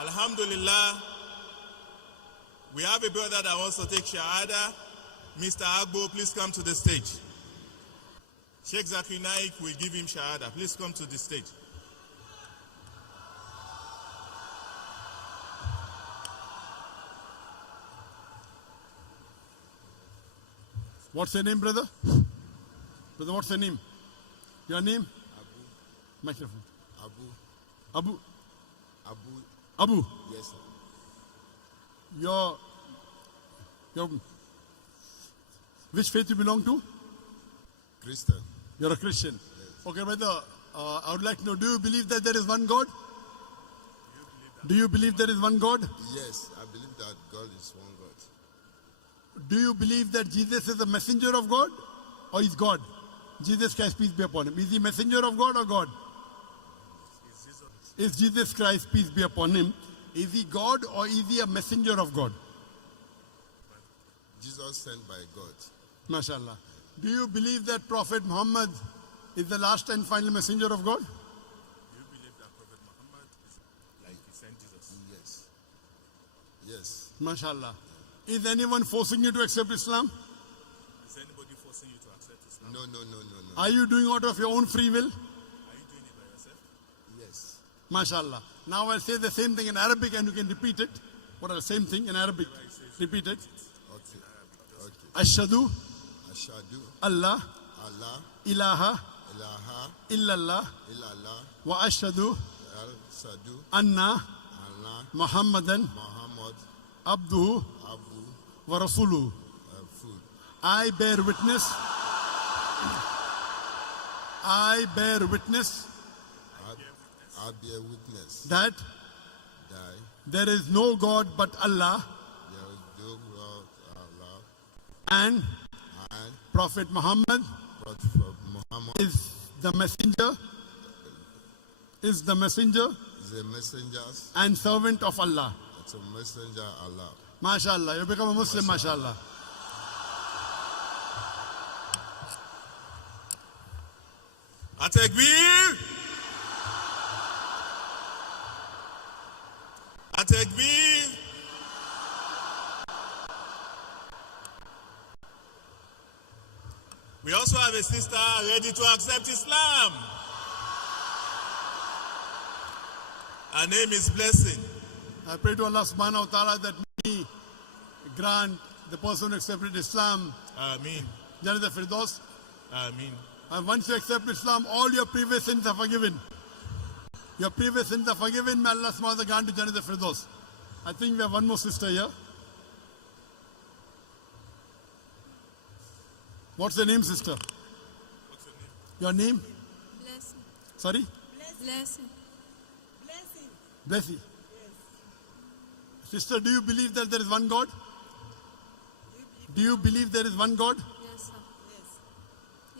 Alhamdulillah, we have a brother that wants to take Shahada. Mr. Agbo, please come to the stage. Sheikh Zakir Naik will give him Shahada. Please come to the stage. What's your name, brother? Brother, what's your name? Your name? Abu. Microphone. Abu. Abu. Abu. Abu. Yes, sir. Your which faith you belong to? Christian. You're a Christian. Yes. Okay, brother. I would like to know, do you believe that there is one God? Do you believe there is one God? Yes, I believe that God is one God. Do you believe that Jesus is a messenger of God or is God? Jesus Christ, peace be upon him. Is he messenger of God or God? Is Jesus Christ, peace be upon him, is he God or is he a messenger of God? Jesus sent by God. MashaAllah. Do you believe that Prophet Muhammad is the last and final messenger of God? Do you believe that Prophet Muhammad is like he sent Jesus? Yes. Yes. MashaAllah. Is anyone forcing you to accept Islam? Is anybody forcing you to accept Islam? No. Are you doing out of your own free will? Are you doing it by yourself? Yes. MashaAllah. Now I'll say the same thing in Arabic and you can repeat it. What are the same thing in Arabic? Repeat it. Okay. Ashhadu Ashhadu Allah Allah ilaha ilaha illallah illallah wa ashhadu al sadu anna Allah Muhammadan Muhammad abduhu Abu wa rasuluhu. Food. I bear witness. I bear witness I bear witness that that there is no God but Allah there is no God Allah and and Prophet Muhammad Prophet Muhammad is the messenger, is a messenger and servant of Allah. it's a messenger Allah. MashaAllah. You become a Muslim, MashaAllah. Atakbir! Atakbir! We also have a sister ready to accept Islam. Her name is Blessing. I pray to Allah subhanahu wa ta'ala that me grant the person who accepted Islam Ameen. Jannat al-Firdaus. Ameen. And once you accept Islam, all your previous sins are forgiven. Your previous sins are forgiven. May Allah subhanahu wa ta'ala grant you Jannat al-Firdaus. I think we have one more sister here. What's your name, sister? What's your name? Your name? Blessing. Sorry? Blessing. Blessy. Sister, do you believe that there is one God? Do you believe there is one God? Yes, sir.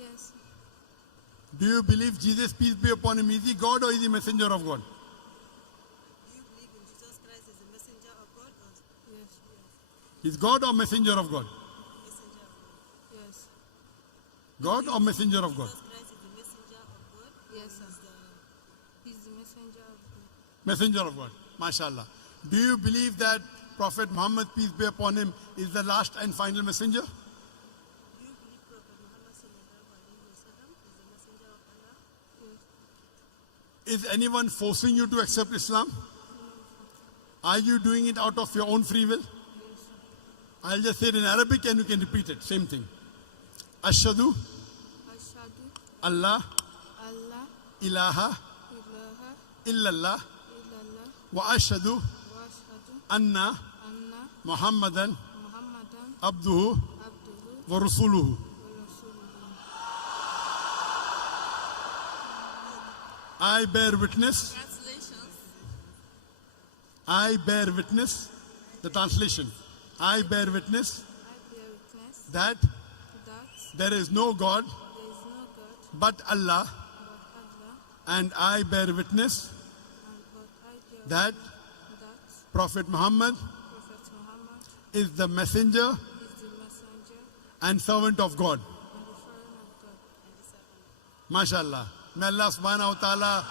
Yes. Do you believe Jesus, peace be upon him, is he God or is he messenger of God? Do you believe in Jesus Christ as a messenger of God or Yes. Is God or messenger of God? messenger of God? Yes. God or messenger of God? Jesus Christ is the messenger of God. Yes, sir. Is the He's the messenger of God. Messenger of God. MashaAllah. Do you believe that Prophet Muhammad, peace be upon him, is the last and final messenger? Do you believe Prophet Muhammad sallallahu alaihi wasallam is the messenger of Allah? Is anyone forcing you to accept Islam? Are you doing it out of your own free will? I'll just say it in Arabic and you can repeat it. Same thing. Ashhadu Ashhadu Allah Allah ilaha ilaha illallah illallah wa ashhadu wa ashhadu anna anna Muhammadan Muhammadan abduhu abduhu wa rasuluhu. wa rasuluhu. I bear witness. Translations. I bear witness. The translation. I bear witness I bear witness that that there is no God there is no God but Allah, but Allah, and I bear witness and but I bear that that Prophet Muhammad Prophet Muhammad is the messenger is the messenger and servant of God. and the servant of God. MashaAllah. May Allah subhanahu wa ta'ala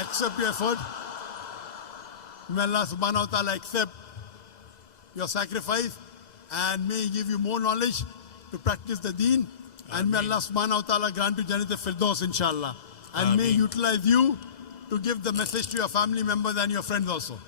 accept your effort. May Allah subhanahu wa ta'ala accept your sacrifice and may He give you more knowledge to practice the deen. And may Allah subhanahu wa ta'ala grant you Jannat al-Firdaus, inshallah. And may He utilize you to give the message to your family members and your friends also.